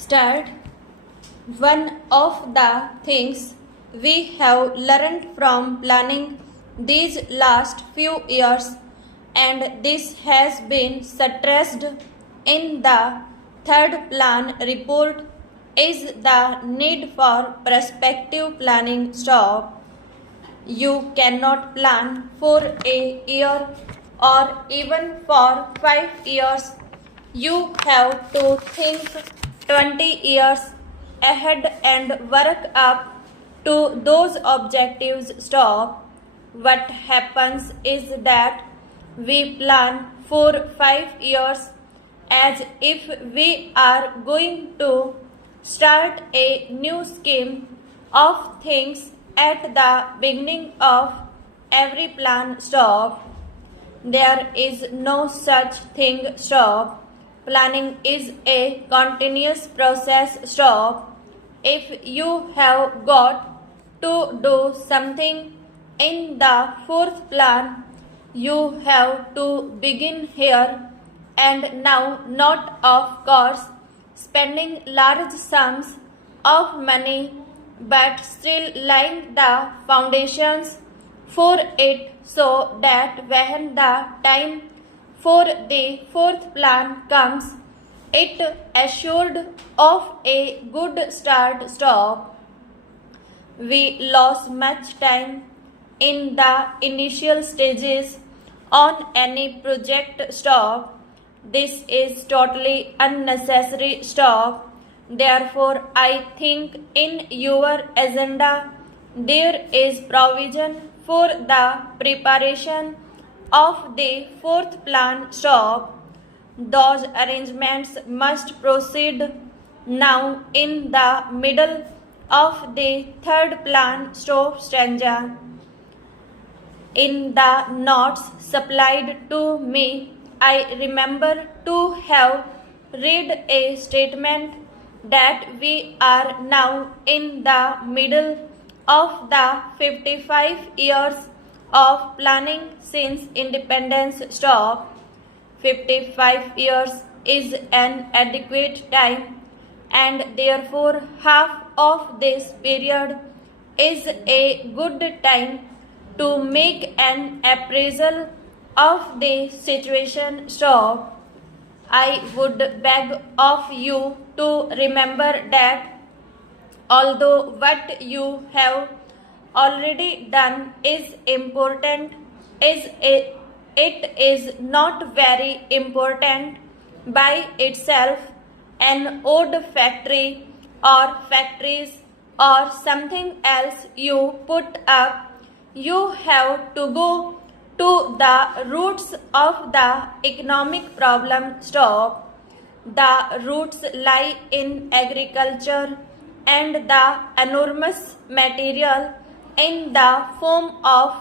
Start. One of the things we have learned from planning these last few years, and this has been stressed in the third plan report, is the need for prospective planning. Stop. You cannot plan for a year or even for 5 years. You have to think 20 years ahead and work up to those objectives. Stop. What happens is that we plan for 5 years as if we are going to start a new scheme of things at the beginning of every plan. Stop. There is no such thing. Stop. Planning is a continuous process. Stop. If you have got to do something in the fourth plan, you have to begin here and now, not of course spending large sums of money, but still laying the foundations for it so that when the time for the fourth plan comes, it assured of a good start. Stop. We lost much time in the initial stages on any project. Stop. This is totally unnecessary. Stop. Therefore, I think in your agenda there is provision for the preparation of the fourth plan. Stop. Those arrangements must proceed now in the middle of the third plan. Stop. Stanza. In the notes supplied to me, I remember to have read a statement that we are now in the middle of the 55 years of planning since independence. Stop. 55 years is an adequate time, and therefore half of this period is a good time to make an appraisal of the situation. Stop. I would beg of you to remember that although what you have already done is important, it is not very important by itself. An old factory or factories or something else you put up, you have to go to the roots of the economic problem. Stop. The roots lie in agriculture and the enormous material in the form of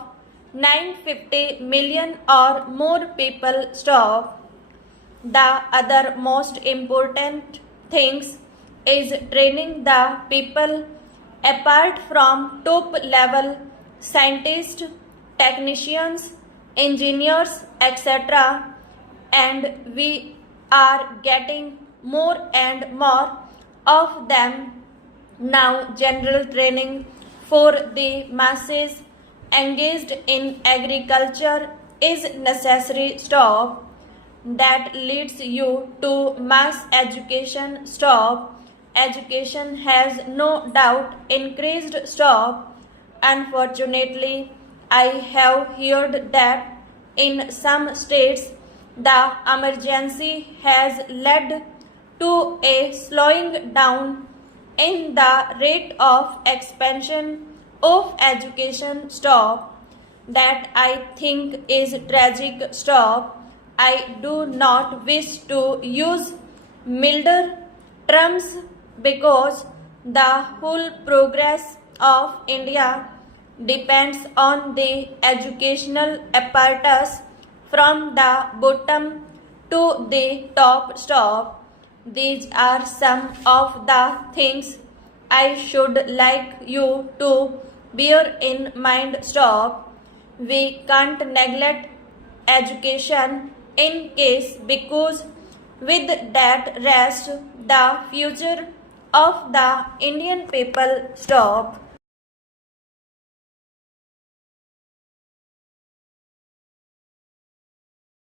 950 million or more people. Stop. The other most important things is training the people apart from top level scientists, technicians, engineers, etc. And we are getting more and more of them now. General training for the masses engaged in agriculture is necessary. Stop. That leads you to mass education. Stop. Education has no doubt increased. Stop. Unfortunately, I have heard that in some states the emergency has led to a slowing down in the rate of expansion of education. Stop. That I think is tragic. Stop. I do not wish to use milder terms because the whole progress of India depends on the educational apparatus from the bottom to the top. Stop. These are some of the things I should like you to bear in mind. Stop. We can't neglect education in case because With that rests the future of the Indian people. Stop.